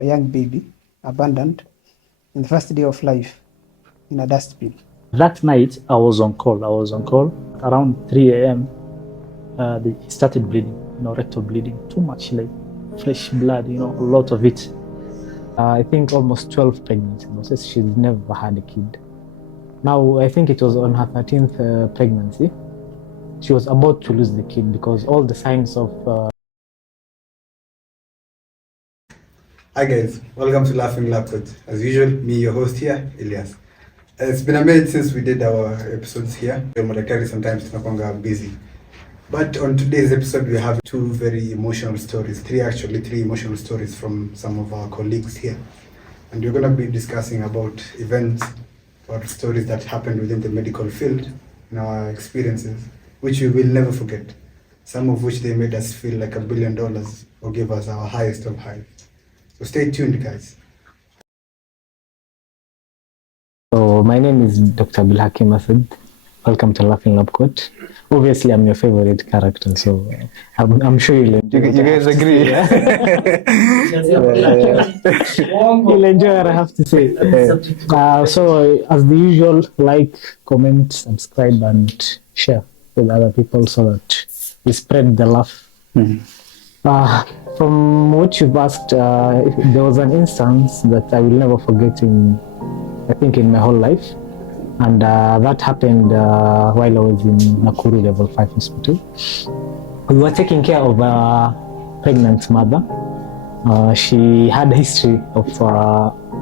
a young baby abandoned in the first day of life in a dustbin. That night, I was on call. Around 3 a.m. He started bleeding, rectal bleeding. Too much, like fresh blood, a lot of it. I think almost 12 pregnancies. She's never had a kid. Now, I think it was on her 13th pregnancy. She was about to lose the kid because all the signs of... Hi guys, welcome to Laughing Laptop. As usual, me, your host here, Elias. It's been a minute since we did our episodes here. Madaktari sometimes tunakuanga busy. But on today's episode, we have three emotional stories from some of our colleagues here. And we're going to be discussing about events or stories that happened within the medical field and our experiences, which we will never forget. Some of which they made us feel like $1 billion or give us our highest of highs. So stay tuned, guys. So my name is Dr. Abdulhakim. Welcome to Laughing Lab Coat. Obviously, I'm your favorite character, so I'm sure you'll enjoy. You guys agree? You'll enjoy what I have to say. So as the usual, like, comment, subscribe, and share with other people so that we spread the laugh. From what you've asked, there was an instance that I will never forget in my whole life. And that happened while I was in Nakuru Level 5 Hospital. We were taking care of a pregnant mother. She had a history of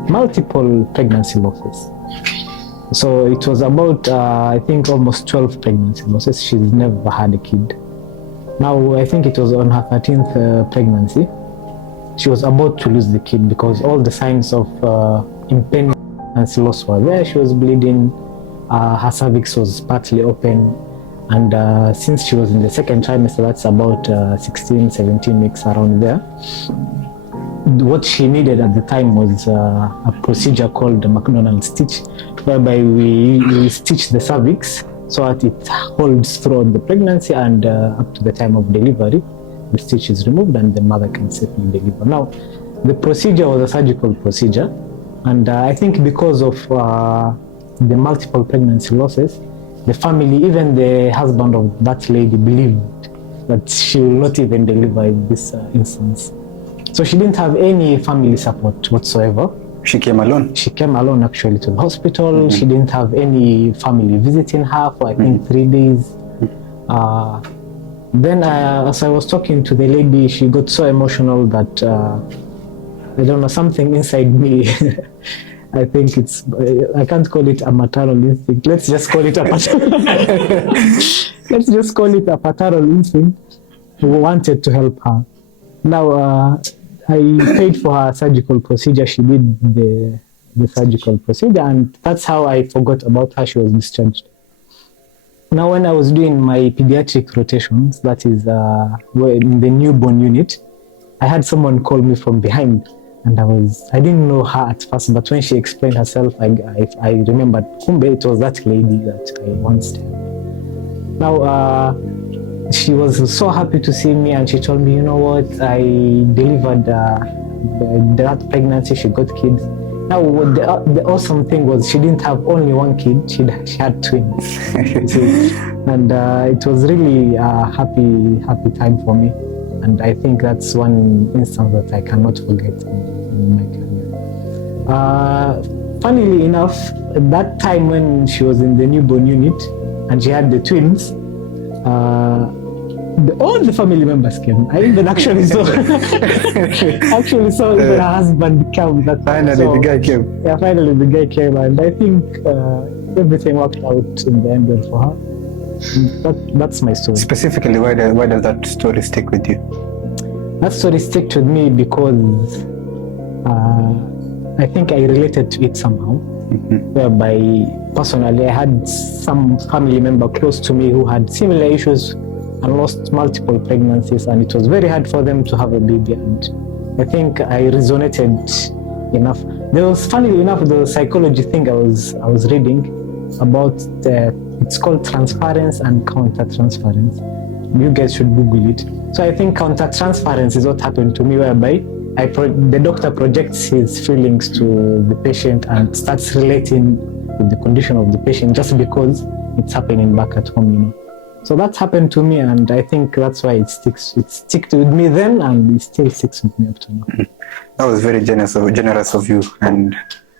multiple pregnancy losses. So it was about, I think, almost 12 pregnancy losses. She's never had a kid. Now, I think it was on her 13th pregnancy. She was about to lose the kid because all the signs of impending pregnancy loss were there. She was bleeding. Her cervix was partly open, and since she was in the second trimester, that's about 16, 17 weeks around there. What she needed at the time was a procedure called the McDonald stitch, whereby we stitch the cervix so that it holds throughout the pregnancy, and up to the time of delivery, the stitch is removed and the mother can safely deliver. Now, the procedure was a surgical procedure, and I think because of the multiple pregnancy losses, the family, even the husband of that lady, believed that she will not even deliver in this instance. So she didn't have any family support whatsoever. She came alone? She came alone actually to the hospital. She didn't have any family visiting her for I think 3 days. Then as I was talking to the lady, she got so emotional that I don't know, something inside me I think I can't call it a maternal instinct. Let's just call it a paternal instinct who wanted to help her. Now, I paid for her surgical procedure. She did the surgical procedure, and that's how I forgot about her. She was discharged. Now, when I was doing my pediatric rotations, that is in the newborn unit, I had someone call me from behind. And I didn't know her at first, but when she explained herself, I remembered, kumbe, it was that lady that I once helped. Now, she was so happy to see me, and she told me, you know what, I delivered that pregnancy, she got kids. Now, the awesome thing was she didn't have only one kid, she had twins. And it was really a happy time for me. And I think that's one instance that I cannot forget in my career. Funnily enough, at that time when she was in the newborn unit and she had the twins, all the family members came. I even actually saw even her husband come. The guy came. Yeah, finally the guy came, and I think everything worked out in the end for her. That's my story. Specifically, why does that story stick with you? That story stick with me because I think I related to it somehow. Whereby personally I had some family member close to me who had similar issues and lost multiple pregnancies, and it was very hard for them to have a baby, and I think I resonated enough. Funnily enough, the psychology thing I was reading about, it's called transference and counter-transference. You guys should Google it. So I think counter-transference is what happened to me, whereby the doctor projects his feelings to the patient and starts relating with the condition of the patient just because it's happening back at home, you know. So that's happened to me, and I think that's why it sticks with me then, and it still sticks with me up to now. That was very generous of you, and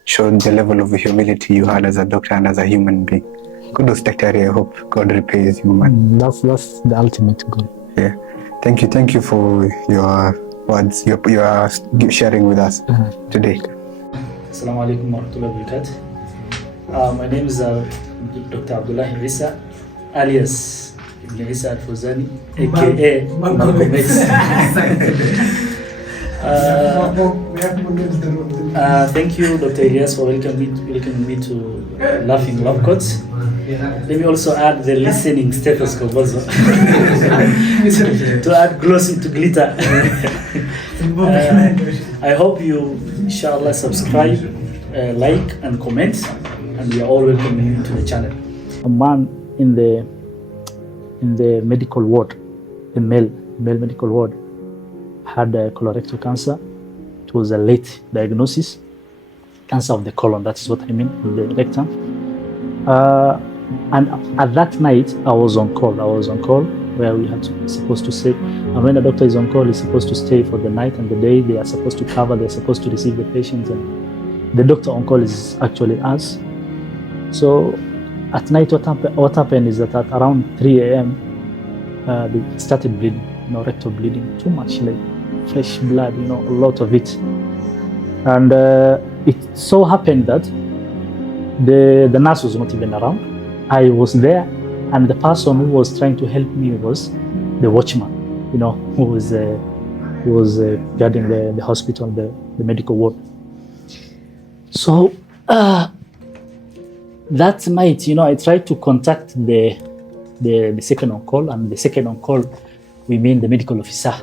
showed the level of humility you had as a doctor and as a human being. Kudos, Dr. I hope God repays you, man. That's the ultimate goal. Yeah. Thank you for your words, you are sharing with us today. Assalamu alaikum warahmatullahi wabarakatuh. My name is Dr. Abdulhakim Issa, alias Ibn Issa Al-Fawzani, aka Malcolm X. Thank you, Dr. Ilyas, for welcoming me to Laughing Lab Court. Let me also add the listening stethoscope also to add glossy to glitter. I hope you, inshallah, subscribe, like, and comment, and we are all welcoming you to the channel. A man in the medical ward, the male medical ward, had colorectal cancer. It was a late diagnosis, cancer of the colon. That is what I mean, the rectum. And at that night, I was on call. Where we supposed to stay. And when a doctor is on call, he's supposed to stay for the night and the day. They are supposed to cover. They're supposed to receive the patients. And the doctor on call is actually us. So at night, what happened is that at around 3 a.m., they started bleeding, rectal bleeding, too much, like fresh blood, a lot of it. And it so happened that the nurse was not even around. I was there, and the person who was trying to help me was the watchman, who was guarding the hospital, the medical ward. So that night, I tried to contact the second on call, and the second on call, we mean the medical officer,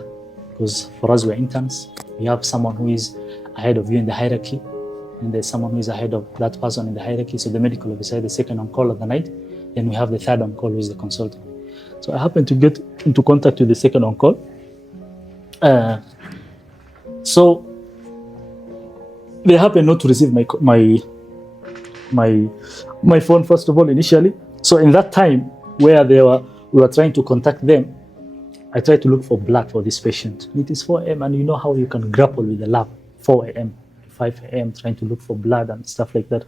because for us, we're interns. We have someone who is ahead of you in the hierarchy, and there's someone who is ahead of that person in the hierarchy. So the medical officer, the second on call of the night, then we have the third on call, who is the consultant. So I happened to get into contact with the second on call. So they happened not to receive my phone, first of all, initially. So in that time where we were trying to contact them, I tried to look for blood for this patient. It is 4 a.m. and you know how you can grapple with the lab, 4 a.m. to 5 a.m. trying to look for blood and stuff like that.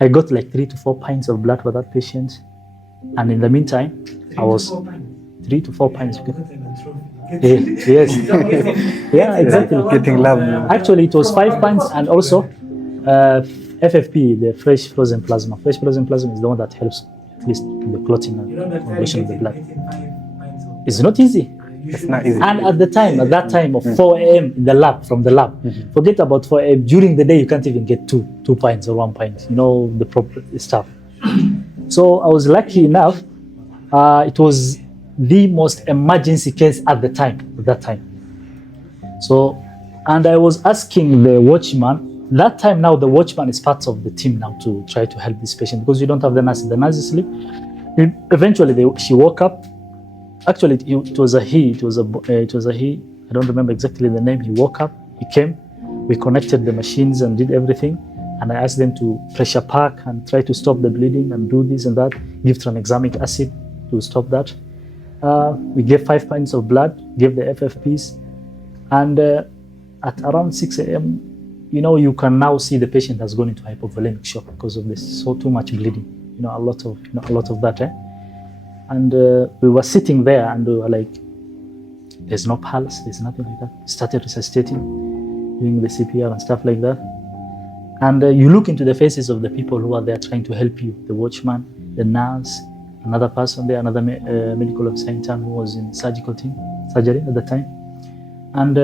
I got like 3 to 4 pints of blood for that patient. And in the meantime, I was 3 to 4 pints. Yes. Yeah, exactly. Getting lab. Actually, it was 5 pints and also FFP, the fresh frozen plasma. Fresh frozen plasma is the one that helps at least the clotting and conversion of the blood. It's not easy. It's not easy. And at that time of 4 a.m. in the lab, from the lab, forget about 4 a.m. During the day, you can't even get 2 pints or 1 pint, the proper stuff. So I was lucky enough. It was the most emergency case at that time. So, and I was asking the watchman, that time now the watchman is part of the team now to try to help this patient because you don't have the nurse. The nurse is asleep. Eventually she woke up. Actually, it was a he. I don't remember exactly the name. He woke up. He came. We connected the machines and did everything. And I asked them to pressure pack and try to stop the bleeding and do this and that. Give tranexamic acid to stop that. We gave 5 pints of blood. Gave the FFPs. And at around 6 a.m., you can now see the patient has gone into hypovolemic shock because of this. So too much bleeding. A lot of that. And we were sitting there and we were like, there's no pulse, there's nothing like that. Started resuscitating, doing the CPR and stuff like that. And you look into the faces of the people who are there trying to help you, the watchman, the nurse, another person there, another medical officer intern who was in surgery at the time. And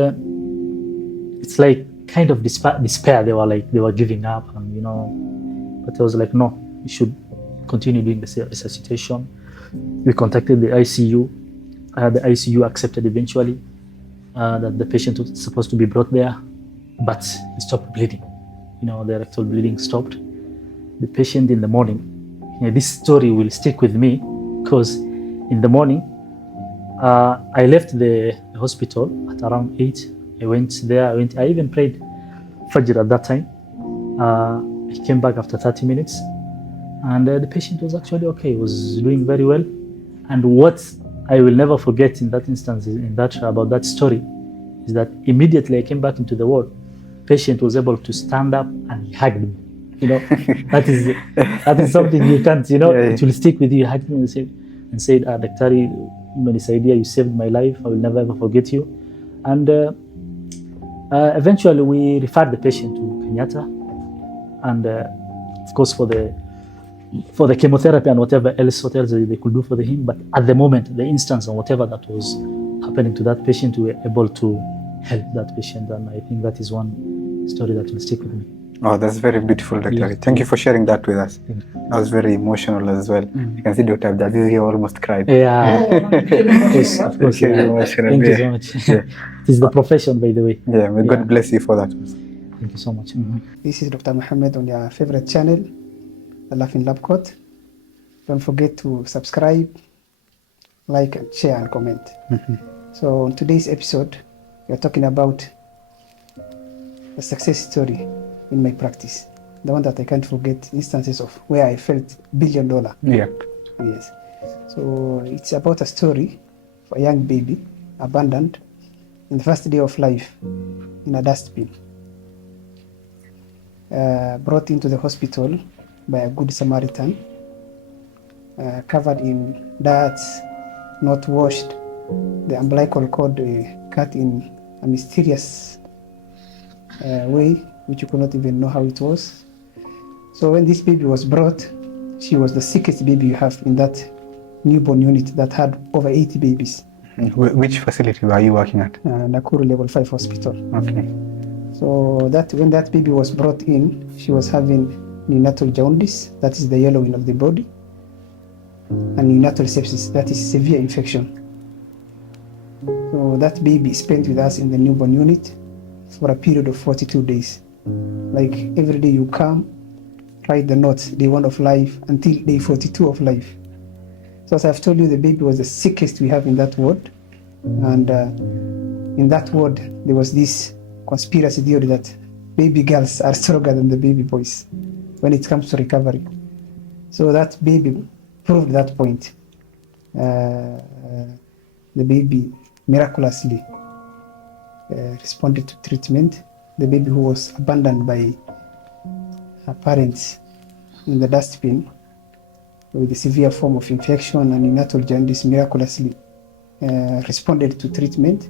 it's like kind of despair. They were giving up, and but I was like, no, you should continue doing the resuscitation. We contacted the ICU. The ICU accepted eventually that the patient was supposed to be brought there, but he stopped bleeding. The rectal bleeding stopped. The patient in the morning, this story will stick with me because in the morning, I left the hospital at around 8. I went there. I even prayed Fajr at that time. I came back after 30 minutes, and the patient was actually okay. He was doing very well. And what I will never forget in that instance, about that story, is that immediately I came back into the ward. Patient was able to stand up and he hugged me. You know, that is something you can't. You know, it will stick with you. He hugged me and said, "Daktari, umenisaidia, you saved my life. I will never ever forget you." And eventually we referred the patient to Kenyatta, and of course for the chemotherapy and whatever else they could do for him. But at the moment, the instance and whatever that was happening to that patient, we were able to help that patient, and I think that is one story that will stick with me. Oh, that's very beautiful, Dr. Yeah. Thank you for sharing that with us. That was very emotional as well. You can see Dr. Abdulaziz here almost cried. Yeah, of course. Very Yeah. emotional. Thank you so much. It is the profession, by the way. Yeah, may God bless you for that. Thank you so much. This is Dr. Mohamed on your favorite channel, The Laughing Lab Coat. Don't forget to subscribe, like, and share, and comment. So on today's episode, we are talking about a success story in my practice. The one that I can't forget, instances of where I felt $1 billion. Yep. Yes. So it's about a story of a young baby abandoned in the first day of life in a dustbin. Brought into the hospital by a good Samaritan, covered in dirt, not washed, the umbilical cord cut in a mysterious way, which you could not even know how it was. So when this baby was brought, she was the sickest baby you have in that newborn unit that had over 80 babies. Which facility were you working at? Nakuru Level 5 Hospital. Okay. So that when that baby was brought in, she was having neonatal jaundice, that is the yellowing of the body, and neonatal sepsis, that is severe infection. So that baby spent with us in the newborn unit for a period of 42 days. Like every day you come, write the notes, day 1 of life until day 42 of life. So as I've told you, the baby was the sickest we have in that ward. And in that ward, there was this conspiracy theory that baby girls are stronger than the baby boys when it comes to recovery. So that baby proved that point. The baby miraculously responded to treatment. The baby who was abandoned by her parents in the dustbin with a severe form of infection and neonatal jaundice miraculously responded to treatment.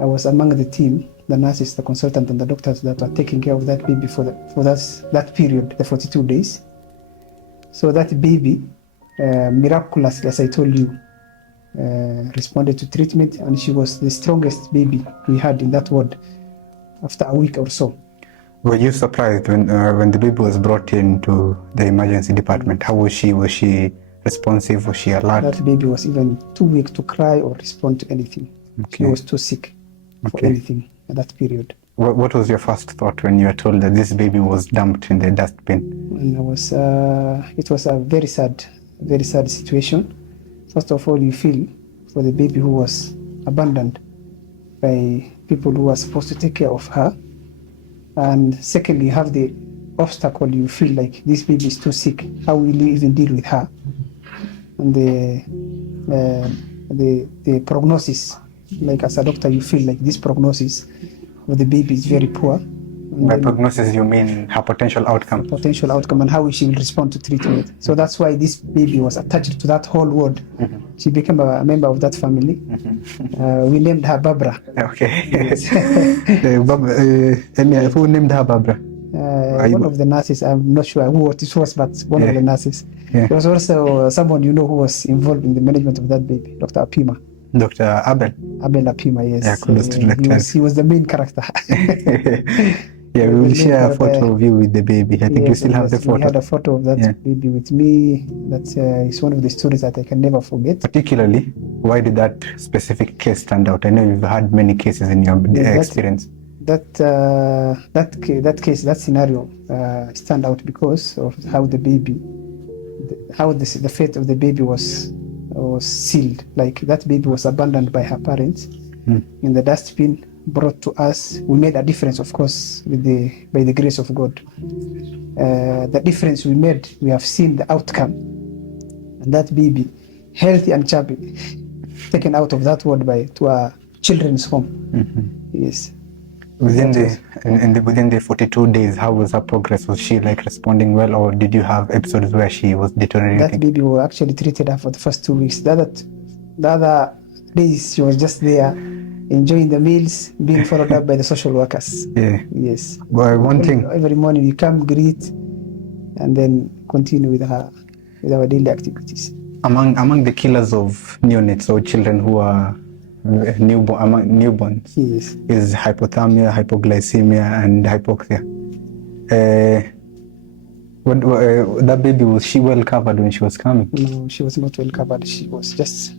I was among the team, the nurses, the consultant, and the doctors that were taking care of that baby for that period, the 42 days. So that baby miraculously, as I told you, responded to treatment, and she was the strongest baby we had in that ward after a week or so. Were you surprised when the baby was brought into the emergency department? How was she? Was she responsive? Was she alert? That baby was even too weak to cry or respond to anything. Okay. She was too sick for anything at that period. What was your first thought when you were told that this baby was dumped in the dustbin? And it was a very sad situation. First of all, you feel for the baby who was abandoned by people who were supposed to take care of her. And secondly, you have the obstacle, you feel like this baby is too sick. How will you even deal with her? And the prognosis, like as a doctor, you feel like this prognosis of the baby is very poor. By prognosis, you mean her potential outcome? Potential outcome and how she will respond to treatment. So that's why this baby was attached to that whole ward. She became a member of that family. We named her Barbara. Okay. Who named her Barbara? One of the nurses, I'm not sure who it was, but one of the nurses. Yeah. There was also someone who was involved in the management of that baby, Dr. Apima. Dr. Abel Apima, yes. Yeah, kudos to Dr. He was the main character. Yeah, we will share a photo of you with the baby. I think you still have the photo. We had a photo of that baby with me. That is one of the stories that I can never forget. Particularly, why did that specific case stand out? I know you've had many cases in your experience. That case, that scenario stand out because of how the baby, the fate of the baby was was sealed. Like that baby was abandoned by her parents in the dustbin, brought to us. We made a difference, of course, by the grace of God. The difference we made, we have seen the outcome. And that baby, healthy and chubby, taken out of that ward to a children's home. Yes. Within the 42 days, how was her progress? Was she like responding well, or did you have episodes where she was deteriorating? That baby was actually treated her for the first 2 weeks. The other days she was just there, enjoying the meals, being followed up by the social workers. Yeah. Yes. But one thing, every morning we come, greet, and then continue with our daily activities. Among the killers of neonates or children who are newborns, yes, is hypothermia, hypoglycemia, and hypoxia. That baby, was she well covered when she was coming? No, she was not well covered. She was just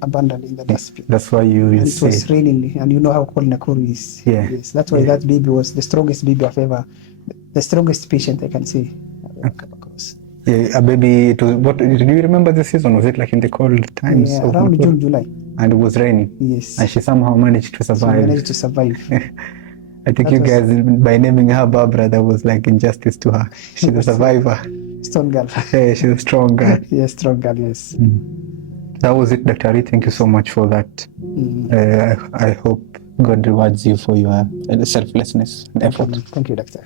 abandoned in the dustbin. That's why it was raining, and you know how cold Nakuru is. Yeah. Yes, that's why that baby was the strongest baby I've ever, the strongest patient I can say I've ever come across. Yeah, a baby. It was, what do you remember the season? Was it like in the cold times? Yeah, around June, July. And it was raining. Yes. And she somehow managed to survive. She managed to survive. I think you guys, by naming her Barbara, that was like injustice to her. She's a survivor. Strong girl. Yeah, she's a strong girl. Yes, strong girl, yes. That was it, Dr. Ari. Thank you so much for that. I hope God rewards you for your selflessness and effort. Thank you, Doctor.